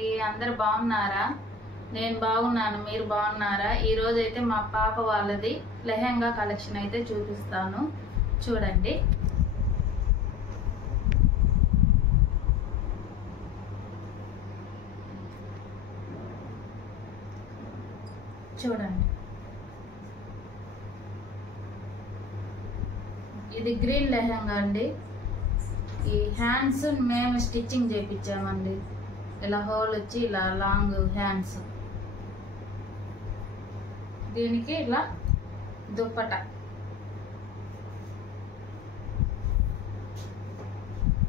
అందరు బాగున్నారా? నేను బాగున్నాను. మీరు బాగున్నారా? ఈ రోజు అయితే మా పాప వాళ్ళది లెహంగా కలెక్షన్ అయితే చూపిస్తాను, చూడండి. చూడండి, ఇది గ్రీన్ లెహంగా అండి. ఈ హ్యాండ్స్ మేము స్టిచ్చింగ్ చేయించామండి. ఇలా హోల్ వచ్చి ఇలా లాంగ్ హ్యాండ్స్, దీనికి ఇలా దుప్పట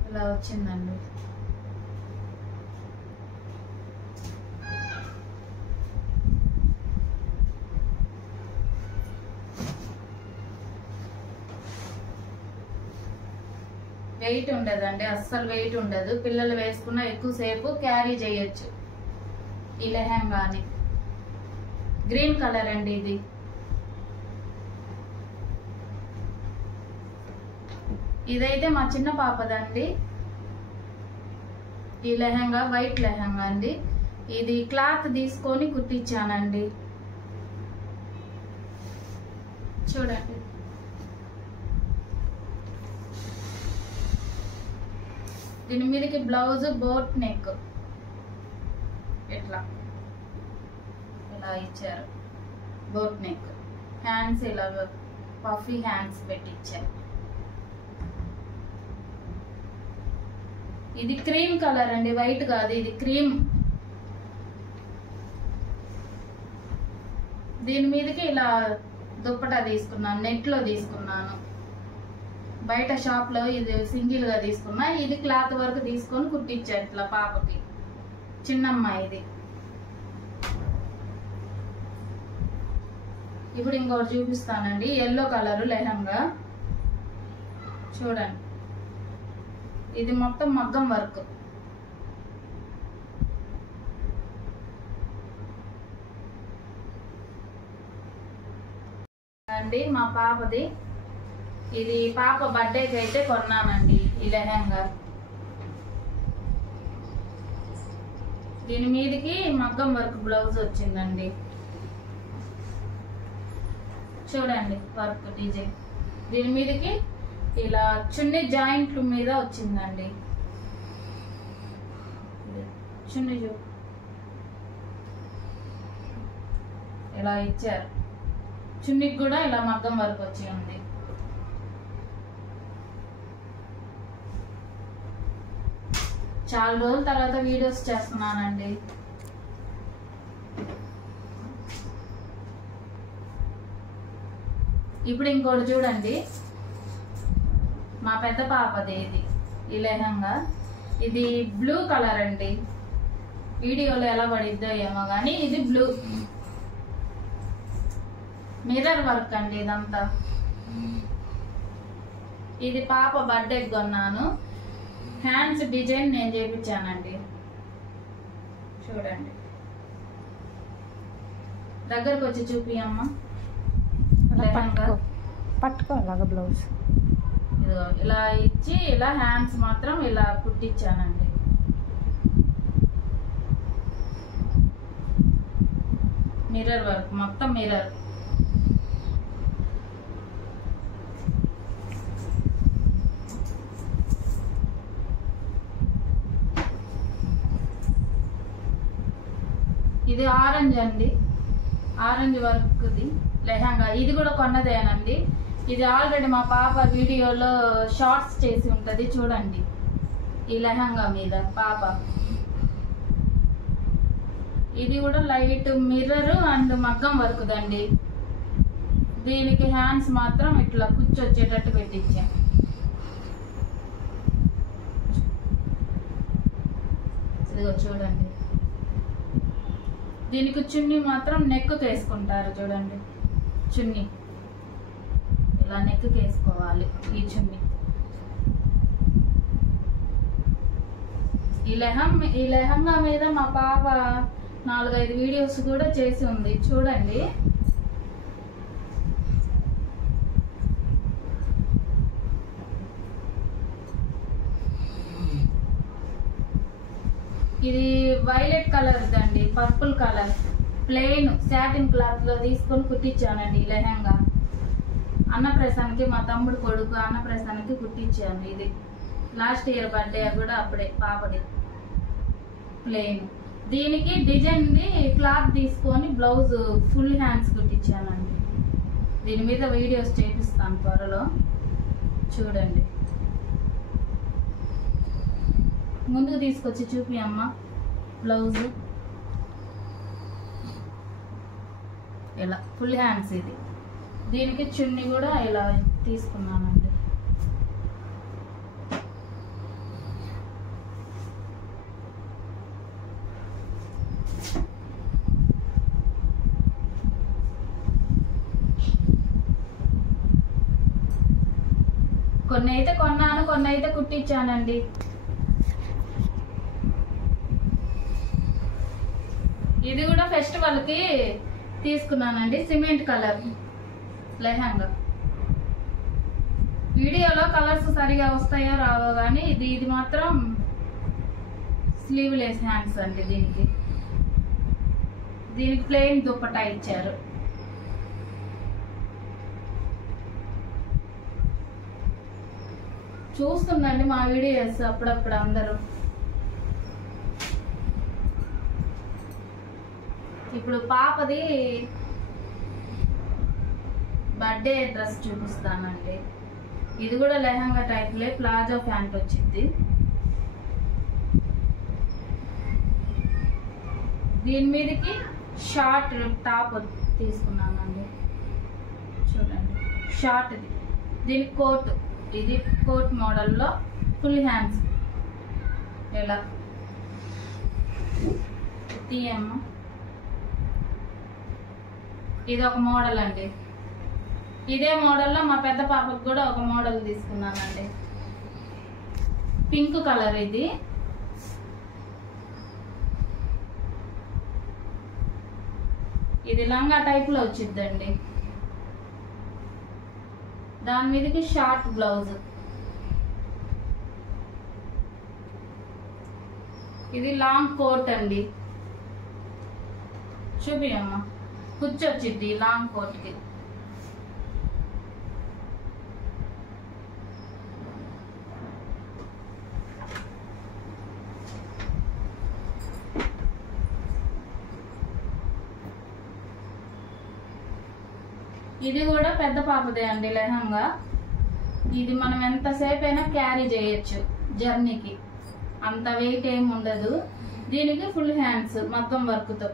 ఇలా వచ్చిందండి. వెయిట్ ఉండదండి, అస్సలు వెయిట్ ఉండదు. పిల్లలు వేసుకున్న ఎక్కువసేపు క్యారీ చేయొచ్చు ఈ లెహంగాని. గ్రీన్ కలర్ అండి ఇది. ఇదైతే మా చిన్న పాపదండి. ఈ లెహంగా వైట్ లెహంగా అండి. ఇది క్లాత్ తీసుకొని కుట్టించానండి. చూడండి, దీని మీదకి బ్లౌజ్ బోట్ నెక్ ఇట్లా ఇలా ఇచ్చారు. బోట్ నెక్ హ్యాండ్స్ ఇలా పఫీ హ్యాండ్స్ పెట్టించారు. ఇది క్రీమ్ కలర్ అండి, వైట్ కాదు, ఇది క్రీమ్. దీని మీదకి ఇలా దుప్పటా తీసుకున్నాను, నెట్ లో తీసుకున్నాను. బయట షాప్ లో ఇది సింగిల్ గా తీసుకున్నా. ఇది క్లాత్ వర్క్ తీసుకొని కుట్టించారు ఇట్లా పాపకి, చిన్నమ్మాయిది. ఇప్పుడు ఇంకోటి చూపిస్తానండి, ఎల్లో కలర్ లెహంగా. చూడండి, ఇది మొత్తం మగ్గం వర్క్. అండి మా పాపది. ఇది పాప బర్త్డేకి అయితే కొన్నానండి ఈ లెహంగా. దీని మీదకి మగ్గం వర్క్ బ్లౌజ్ వచ్చిందండి. చూడండి వర్క్ డిజైన్. దీని మీదకి ఇలా చున్నీ జాయింట్ల మీద వచ్చిందండి. చున్నీ ఇలా ఇచ్చారు. చున్నీకి కూడా ఇలా మగ్గం వర్క్ వచ్చి ఉంది. చాలా రోజుల తర్వాత వీడియోస్ చేస్తున్నానండి. ఇప్పుడు ఇంకోటి చూడండి, మా పెద్ద పాపది ఇది ఈ లెహంగా. ఇది బ్లూ కలర్ అండి. వీడియోలో ఎలా పడిద్దో ఏమో కానీ ఇది బ్లూ. మిర్రర్ వర్క్ అండి ఇదంతా. ఇది పాప బర్త్డేకి కొన్నాను. హ్యాండ్స్ డిజైన్ నేను చేయించానండి. చూడండి, దగ్గరకు వచ్చి చూపియమ్మా. పట్టుకో అలాగా బ్లౌజ్ ఇదిగో ఇలా ఇచ్చి ఇలా హ్యాండ్స్ మాత్రం ఇలా కుట్టించానండి. మిర్రర్ వర్క్, మొత్తం మిర్రర్. ఇది ఆరెంజ్ అండి, ఆరెంజ్ వర్క్ది లెహంగా. ఇది కూడా కొన్నదేనండి. ఇది ఆల్రెడీ మా పాప వీడియోలో షార్ట్స్ చేసి ఉంటుంది, చూడండి. ఈ లెహంగా మీద పాప. ఇది కూడా లైట్ మిర్రర్ అండ్ మగ్గం వర్క్ దండి. దీనికి హ్యాండ్స్ మాత్రం ఇట్లా కూర్చొచ్చేటట్టు పెట్టించాం. ఇదిగో చూడండి, దీనికి చున్నీ మాత్రం నెక్కు వేసుకుంటారు. చూడండి, చున్నీ ఇలా నెక్కు వేసుకోవాలి. ఈ చున్నీ ఈ లెహంగా మీద మా పాప 4-5 వీడియోస్ కూడా చేసి ఉంది, చూడండి. ఇది వైలెట్ కలర్ అండి, purple colour plain satin cloth లో తీసుకొని కుట్టించానండి ఈ లెహంగా. అన్నప్రసానికి మా తమ్ముడు కొడుకు అన్నప్రసానికి కుట్టించాను. ఇది లాస్ట్ ఇయర్ బర్త్డే కూడా అప్పుడే పాపది ప్లెయిన్. దీనికి డిజైన్ ది క్లాత్ తీసుకొని బ్లౌజ్ ఫుల్ హ్యాండ్స్ కుట్టించానండి. దీని మీద వీడియోస్ చేపిస్తాను త్వరలో, చూడండి. ముందుకు తీసుకొచ్చి చూపి అమ్మ బ్లౌజ్. ఇలా ఫుల్ హ్యాండ్స్. ఇది దీనికి చున్నీ కూడా ఇలా తీసుకున్నానండి. కొన్ని అయితే కొన్నాను, కొన్ని అయితే కుట్టించానండి. ఇది కూడా ఫెస్టివల్ కి తీసుకున్నానండి, సిమెంట్ కలర్ లెహంగా. వీడియోలో కలర్స్ సరిగా వస్తాయో రావో కానీ ఇది మాత్రం స్లీవ్లెస్ హ్యాండ్స్ అండి. దీనికి ప్లెయిన్ దుప్పటా ఇచ్చారు. చూస్తుండండి మా వీడియోస్ అప్పుడప్పుడు అందరూ. ఇప్పుడు పాపది బర్త్డే డ్రెస్ చూపిస్తానండి. ఇది కూడా లెహంగా టైప్లే, ప్లాజో ప్యాంట్ వచ్చింది. దీని మీదకి షార్ట్ టాప్ తీసుకున్నానండి, చూడండి షార్ట్ది. దీనికి కోట్, ఇది కోట్ మోడల్లో ఫుల్ హ్యాండ్స్. ఇలా తీయమ్మ. ఇది ఒక మోడల్ అండి. ఇదే మోడల్లో మా పెద్ద పాపకు కూడా ఒక మోడల్ తీసుకున్నానండి, పింక్ కలర్. ఇది లంగా టైప్ లో వచ్చిందండి. దాని మీదకి షార్ట్ బ్లౌజ్. ఇది లాంగ్ కోట్ అండి. చూపియమ్మా, కుచ్చొచ్చిద్ది లాంగ్ కోట్ కి. ఇది కూడా పెద్ద పాపదే అండి లెహంగా. ఇది మనం ఎంతసేపు అయినా క్యారీ చేయొచ్చు జర్నీకి, అంత వెయిట్ ఏమి ఉండదు. దీనికి ఫుల్ హ్యాండ్స్ మొత్తం వర్క్ తో.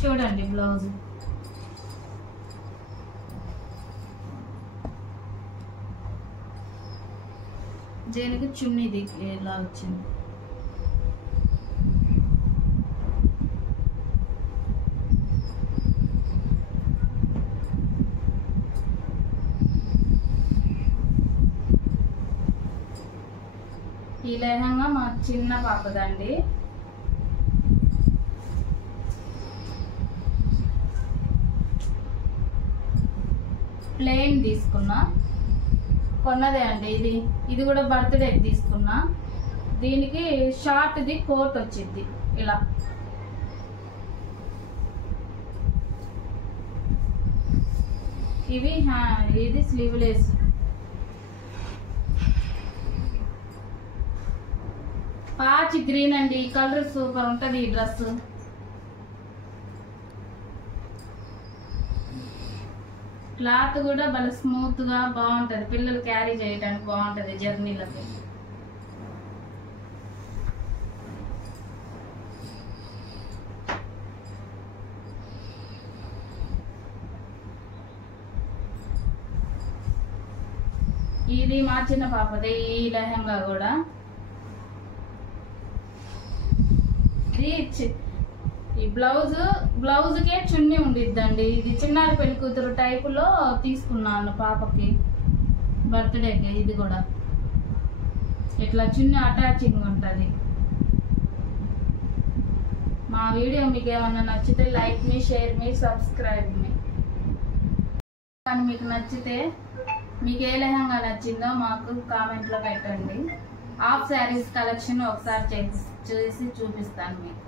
చూడండి బ్లౌజ్. దీనికి చున్నీది ఇలా వచ్చింది. ఈ లెహంగా మా చిన్న పాపదండి. ప్లెయిన్ తీసుకున్నా, కొన్నదే అండి. ఇది కూడా బర్త్డే తీసుకున్నా. దీనికి షార్ట్ది కోట్ వచ్చింది ఇలా. ఇది స్లీవ్లెస్. పాచి గ్రీన్ అండి, ఈ కలర్ సూపర్ ఉంటది. ఈ డ్రెస్ క్లాత్ కూడా భలే స్మూత్ గా బాగుంటది, పిల్లలు క్యారీ చేయడానికి బాగుంటది జర్నీలకి. ఇది మా చిన్న పాపదే ఈ లెహంగా కూడా. ఈ బ్లౌజ్ కే చున్నీ ఉండిద్దండి. ఇది చిన్నారి పెళ్లి కూతురు టైప్ లో తీసుకున్నాను పాపకి బర్త్డేకి. ఇది కూడా ఇట్లా చున్నీ అటాచింగ్ ఉంటది. మా వీడియో మీకు ఏమన్నా నచ్చితే లైక్ మీ, షేర్ మీ, సబ్స్క్రైబ్ మీ. కానీ మీకు నచ్చితే, మీకు ఏ లెహంగా నచ్చిందో మాకు కామెంట్లో పెట్టండి. హాఫ్ శారీస్ కలెక్షన్ ఒకసారి చేసి చూపిస్తాను మీకు.